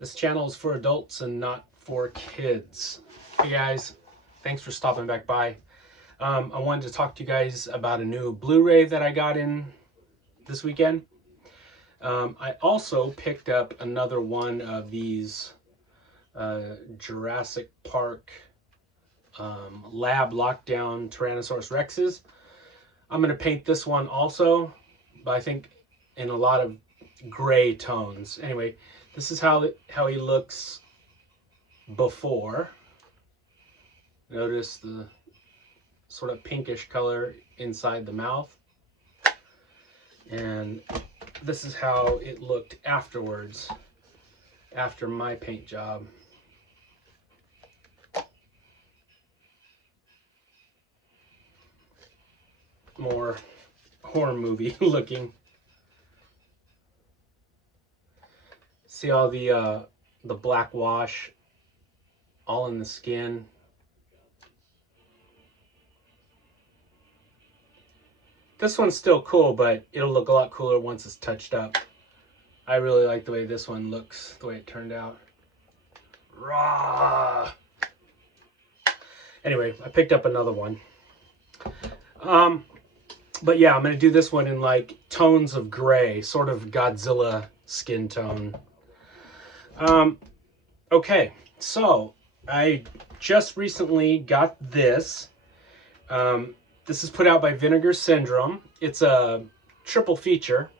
This channel is for adults and not for kids. Hey guys, thanks for stopping back by. I wanted to talk to you guys about a new Blu-ray that I got in this weekend. I also picked up another one of these Jurassic Park lab lockdown Tyrannosaurus Rexes. I'm going to paint this one also, but I think in a lot of gray tones. Anyway, this is how he looks before. Notice the sort of pinkish color inside the mouth. And this is how it looked afterwards, after my paint job. More horror movie looking. See all the black wash all in the skin. This one's still cool, but it'll look a lot cooler once it's touched up. I really like the way this one looks, the way it turned out. Raw. Anyway, I picked up another one. But yeah, I'm going to do this one in like tones of gray, sort of Godzilla skin tone. Okay, so I just recently got this. This is put out by Vinegar Syndrome. It's a triple feature.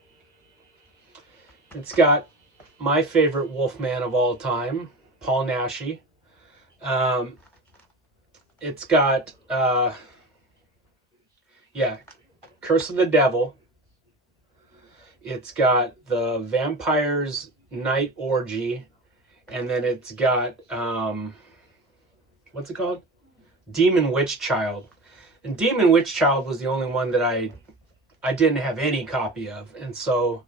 It's got my favorite Wolfman of all time, Paul Naschy. It's got, Curse of the Devil. It's got the Vampire's Night Orgy. And then it's got, what's it called? Demon Witch Child. And Demon Witch Child was the only one that I didn't have any copy of. And so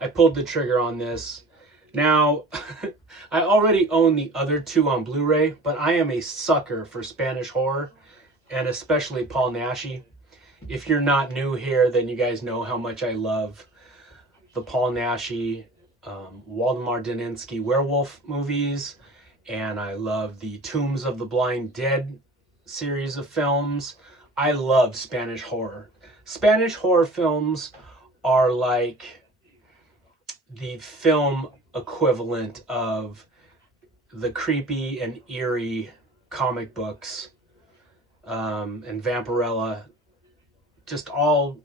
I pulled the trigger on this. Now, I already own the other two on Blu-ray, but I am a sucker for Spanish horror, and especially Paul Naschy. If you're not new here, then you guys know how much I love the Paul Naschy, Waldemar Daninsky werewolf movies, and I love the Tombs of the Blind Dead series of films. I love Spanish horror. Spanish horror films are like the film equivalent of the creepy and eerie comic books and Vampirella, just all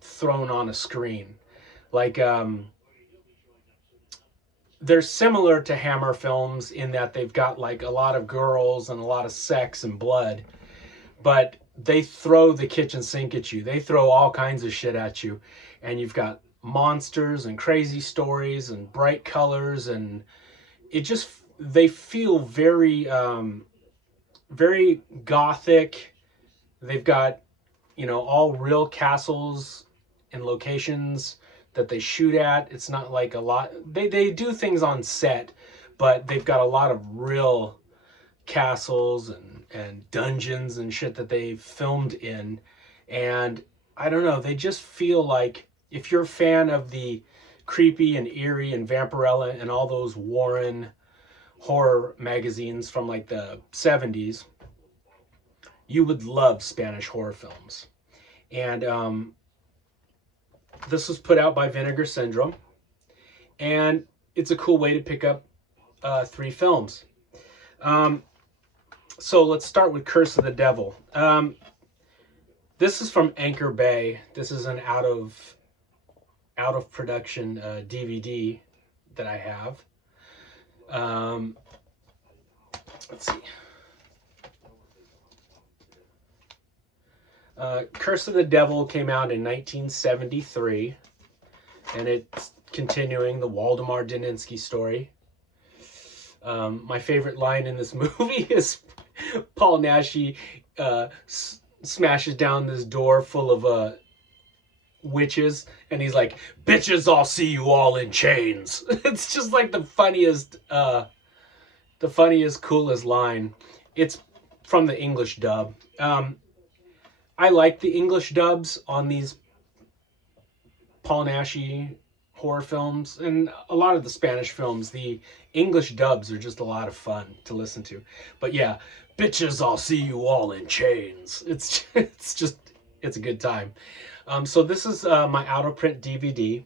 thrown on a screen. Like, they're similar to Hammer films in that they've got like a lot of girls and a lot of sex and blood, but they throw the kitchen sink at you. They throw all kinds of shit at you, and you've got monsters and crazy stories and bright colors, and it just, they feel very, very gothic. They've got, you know, all real castles and locations that they shoot at. It's not like a lot, they do things on set, but they've got a lot of real castles and dungeons and shit that they've filmed in. And I don't know, they just feel like, if you're a fan of the creepy and eerie and Vampirella and all those Warren horror magazines from like the 70s, you would love Spanish horror films. And this was put out by Vinegar Syndrome, and it's a cool way to pick up 3 films. So let's start with Curse of the Devil. This is from Anchor Bay. This is an out of production DVD that I have. Let's see. Curse of the Devil came out in 1973, and it's continuing the Waldemar Daninsky story. My favorite line in this movie is Paul Naschy smashes down this door full of witches, and he's like, "Bitches, I'll see you all in chains." It's just like the funniest, coolest line. It's from the English dub. I like the English dubs on these Paul Naschy horror films, and a lot of the Spanish films, the English dubs are just a lot of fun to listen to. But yeah, bitches, I'll see you all in chains. It's a good time. So this is my out of print DVD.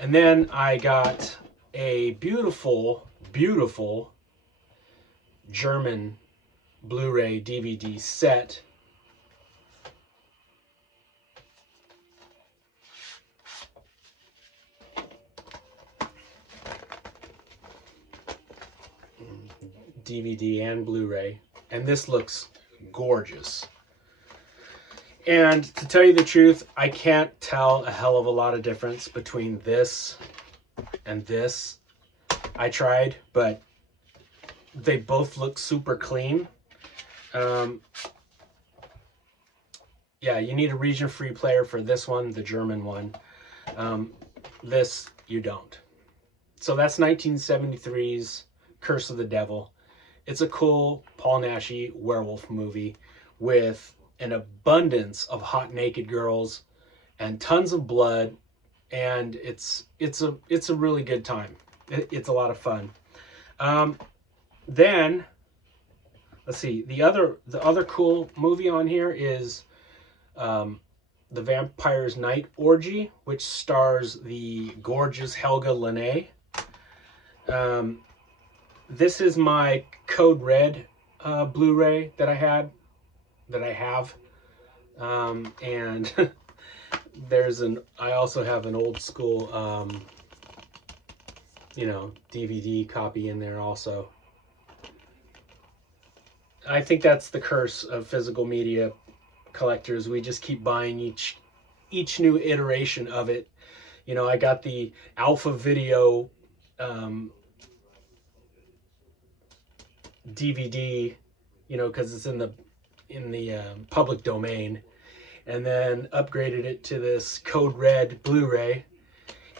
And then I got a beautiful, beautiful German Blu-ray DVD set. DVD and Blu-ray, and this looks gorgeous. And to tell you the truth, I can't tell a hell of a lot of difference between this and this. I tried, but they both look super clean. Yeah, you need a region-free player for this one, the German one. This, you don't. So that's 1973's Curse of the Devil. It's a cool Paul Naschy werewolf movie with an abundance of hot naked girls and tons of blood, and it's a really good time. It's a lot of fun. Then let's see, the other cool movie on here is The Vampire's Night Orgy, which stars the gorgeous Helga Linné. This is my Code Red Blu-ray that I have. And I also have an old school, DVD copy in there also. I think that's the curse of physical media collectors. We just keep buying each new iteration of it. I got the Alpha Video DVD, because it's in the public domain, and then upgraded it to this Code Red Blu-ray,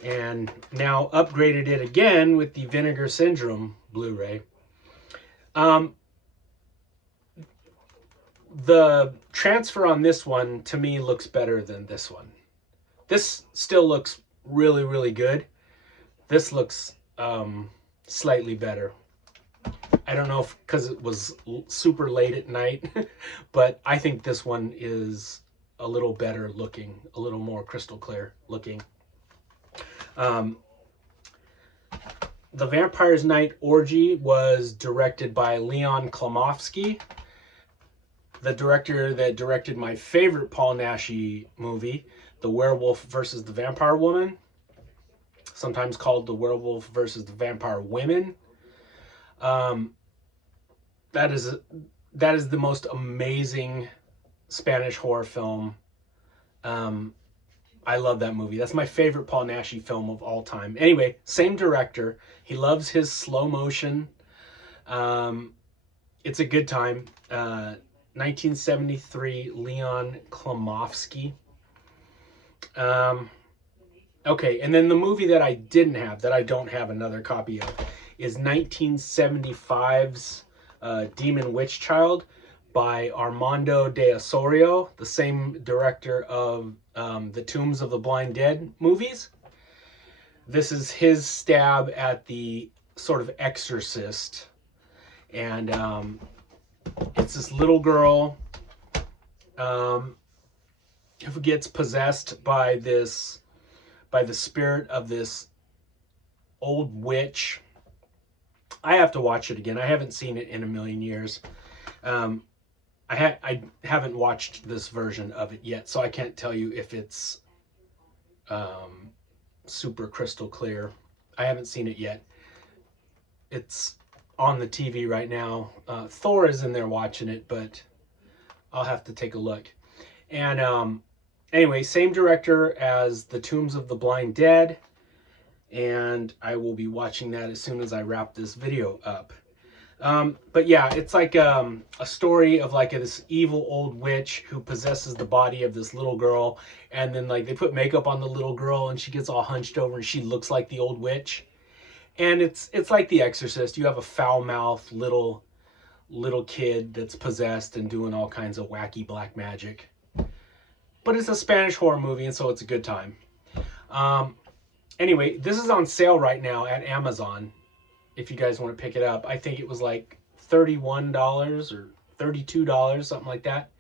and now upgraded it again with the Vinegar Syndrome Blu-ray. The transfer on this one to me looks better than this one. This still looks really, really good. This looks slightly better. I don't know if because it was super late at night, but I think this one is a little better looking, a little more crystal clear looking. The Vampire's Night Orgy was directed by León Klimovsky, the director that directed my favorite Paul Naschy movie, The Werewolf versus the Vampire Woman, sometimes called The Werewolf versus the Vampire Women. That is the most amazing Spanish horror film. I love that movie. That's my favorite Paul Naschy film of all time. Anyway, same director. He loves his slow motion. It's a good time. 1973, León Klimovsky. Okay, and then the movie that I don't have another copy of, is 1975's Demon Witch Child by Amando de Ossorio, the same director of the Tombs of the Blind Dead movies. This is his stab at the sort of exorcist, and it's this little girl who gets possessed by the spirit of this old witch. I have to watch it again. I haven't seen it in a million years. I haven't watched this version of it yet, so I can't tell you if it's super crystal clear. I haven't seen it yet. It's on the TV right now. Thor is in there watching it, but I'll have to take a look. And anyway, same director as The Tombs of the Blind Dead, and I will be watching that as soon as I wrap this video up. But yeah, it's like a story of like this evil old witch who possesses the body of this little girl, and then like they put makeup on the little girl and she gets all hunched over and she looks like the old witch. And it's like The Exorcist. You have a foul-mouthed little kid that's possessed and doing all kinds of wacky black magic. But it's a Spanish horror movie, and so it's a good time. Anyway, this is on sale right now at Amazon. If you guys want to pick it up, I think it was like $31 or $32, something like that,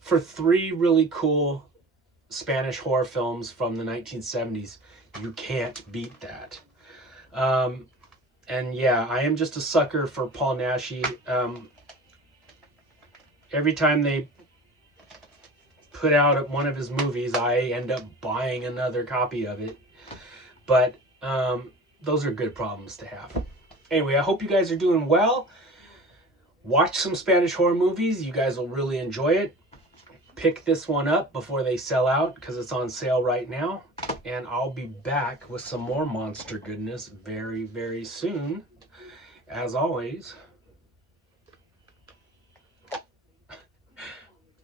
for 3 really cool Spanish horror films from the 1970s. You can't beat that. And yeah, I am just a sucker for Paul Naschy. Every time they put out one of his movies, I end up buying another copy of it. But those are good problems to have. Anyway, I hope you guys are doing well. Watch some Spanish horror movies. You guys will really enjoy it. Pick this one up before they sell out, because it's on sale right now. And I'll be back with some more monster goodness very, very soon. As always,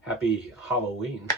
happy Halloween.